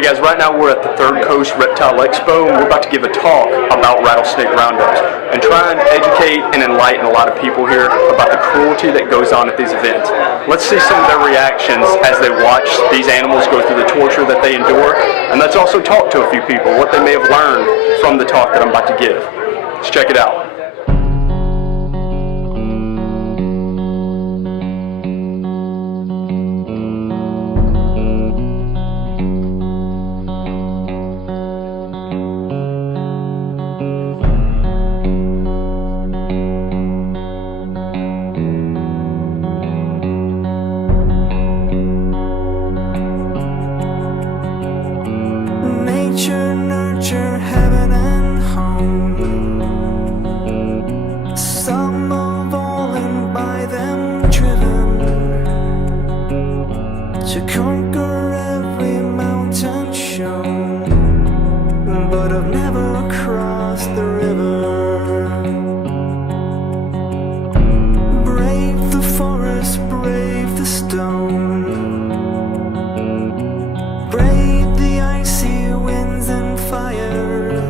Hey guys, right now we're at the Third Coast Reptile Expo, and we're about to give a talk about rattlesnake roundups and try and educate and enlighten a lot of people here about the cruelty that goes on at these events. Let's see some of their reactions as they watch these animals go through the torture that they endure, and let's also talk to a few people, what they may have learned from the talk that I'm about to give. Let's check it out. Nature, nurture, heaven and home. Some of all and by them driven to conquer every mountain shown, but I've never crossed the river. Brave the forest, brave the stone, brave the icy winds and fire,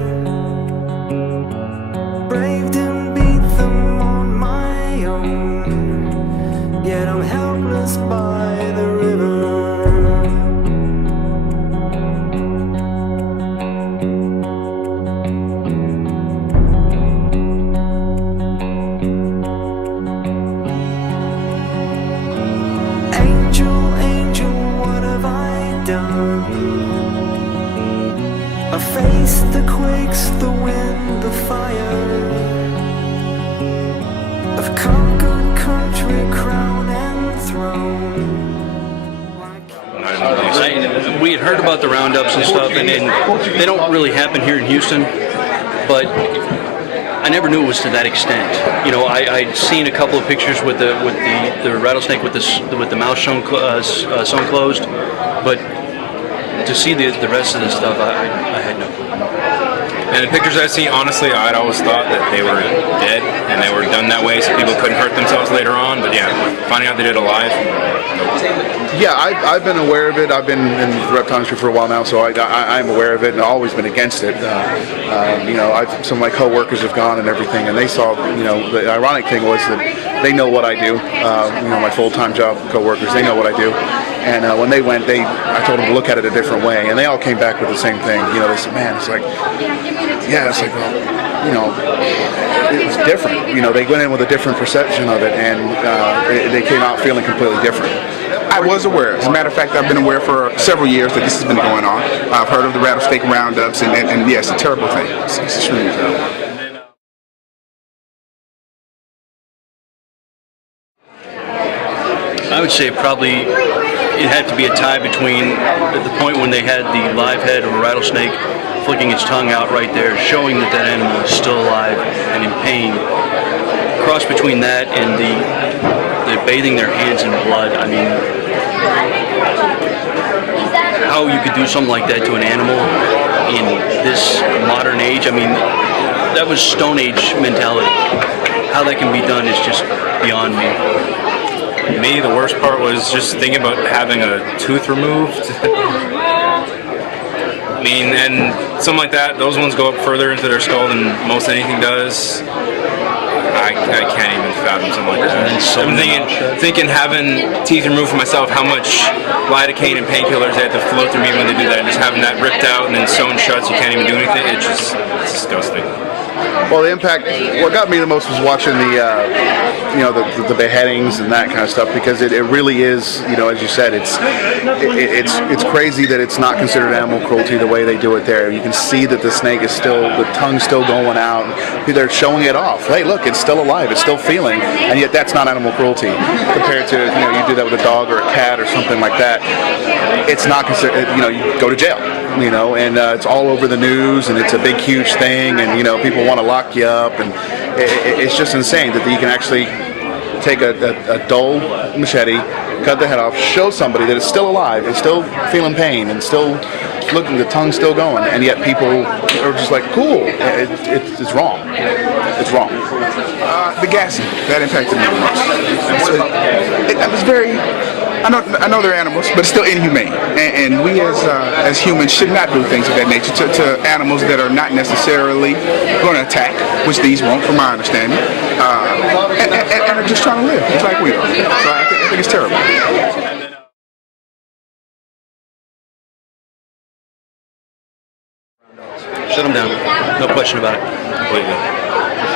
braved and beat them on my own, yet I'm helpless by the river. Angel, angel, what have I done? I face the quakes, the wind, the fire. I've conquered country, crown and throne. We had heard about the roundups and stuff, and they don't really happen here in Houston, but I never knew it was to that extent. You know, I'd seen a couple of pictures with the rattlesnake with the mouth sewn closed, but to see the rest of the stuff, I had no clue. And the pictures I've seen, honestly, I'd always thought that they were dead and they were done that way so people couldn't hurt themselves later on. But yeah, finding out they did it alive. Yeah, I've been aware of it. I've been in the reptile industry for a while now, so I'm aware of it and I've always been against it. You know, some of my co-workers have gone and everything, and they saw, you know, the ironic thing was that they know what I do. You know, my full-time job co-workers, they know what I do. And when they went, I told them to look at it a different way, and they all came back with the same thing. You know, they said, man, it's like, yeah, it's like, well, you know, it's different. You know, they went in with a different perception of it, and they came out feeling completely different. I was aware. As a matter of fact, I've been aware for several years that this has been going on. I've heard of the rattlesnake roundups, and yes, it's a terrible thing. It's extremely terrible. I would say probably it had to be a tie between the point when they had the live head of a rattlesnake flicking its tongue out right there, showing that that animal is still alive and in pain. Cross between that and the bathing their hands in blood. I mean, how you could do something like that to an animal in this modern age, I mean, that was Stone Age mentality. How that can be done is just beyond me. Me, the worst part was just thinking about having a tooth removed. I mean, and something like that, those ones go up further into their skull than most anything does. I can't even fathom something like that. I'm thinking having teeth removed for myself, how much lidocaine and painkillers they had to flow through me when they do that, and just having that ripped out and then sewn shut so you can't even do anything, it's disgusting. Well, the impact, what got me the most was watching you know, the beheadings and that kind of stuff, because it really is, you know, as you said, it's crazy that it's not considered animal cruelty the way they do it there. You can see that the snake is still, the tongue's still going out. They're showing it off. Hey, look, it's still alive, it's still feeling, and yet that's not animal cruelty compared to, you know, you do that with a dog or a cat or something like that. It's not considered, you know, you go to jail. You know, and it's all over the news, and it's a big, huge thing, and, you know, people want to lock you up, and it's just insane that you can actually take a dull machete, cut the head off, show somebody that it's still alive, it's still feeling pain, and still looking, the tongue's still going, and yet people are just like, cool. It's wrong. It's wrong. The gassing, that impacted me the most. It was very I know they're animals, but it's still inhumane. And we as humans should not do things of that nature to animals that are not necessarily going to attack, which these won't, from my understanding, and are just trying to live, just like we are. So I think it's terrible. Shut them down. No question about it. Completely.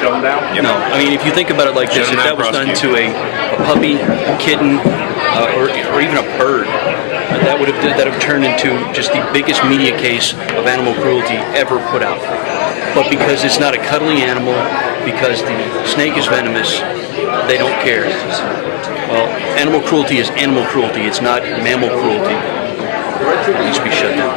Shut them down? No, I mean, if you think about it like this, Shut if them that was down, done to a puppy, a kitten, or even a bird, that would have turned into just the biggest media case of animal cruelty ever put out. But because it's not a cuddly animal, because the snake is venomous, they don't care. Well, animal cruelty is animal cruelty. It's not mammal cruelty. It needs to be shut down.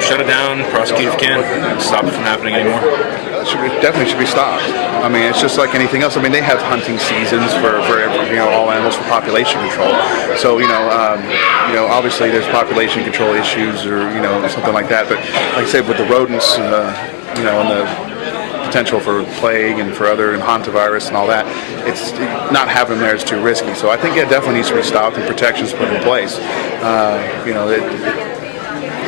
Shut it down, prosecute if you can, stop it from happening anymore. Definitely should be stopped. I mean, it's just like anything else. I mean, they have hunting seasons for all animals for population control. So obviously there's population control issues or something like that. But like I said, with the rodents, and the potential for plague and for other hantavirus and all that, it's not having them there is too risky. So I think it definitely needs to be stopped and protections put in place.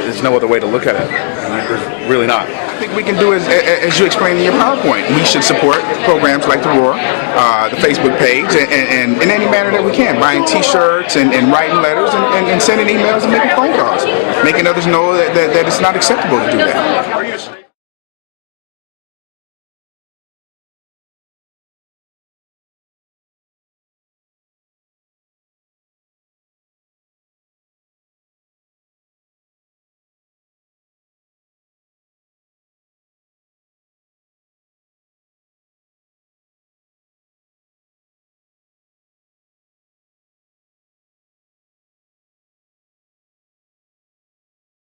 There's no other way to look at it. I mean, there's really not. I think we can do as you explained in your PowerPoint. We should support programs like the Roar, the Facebook page, and in any manner that we can, buying T-shirts and writing letters and sending emails and making phone calls, making others know that it's not acceptable to do that.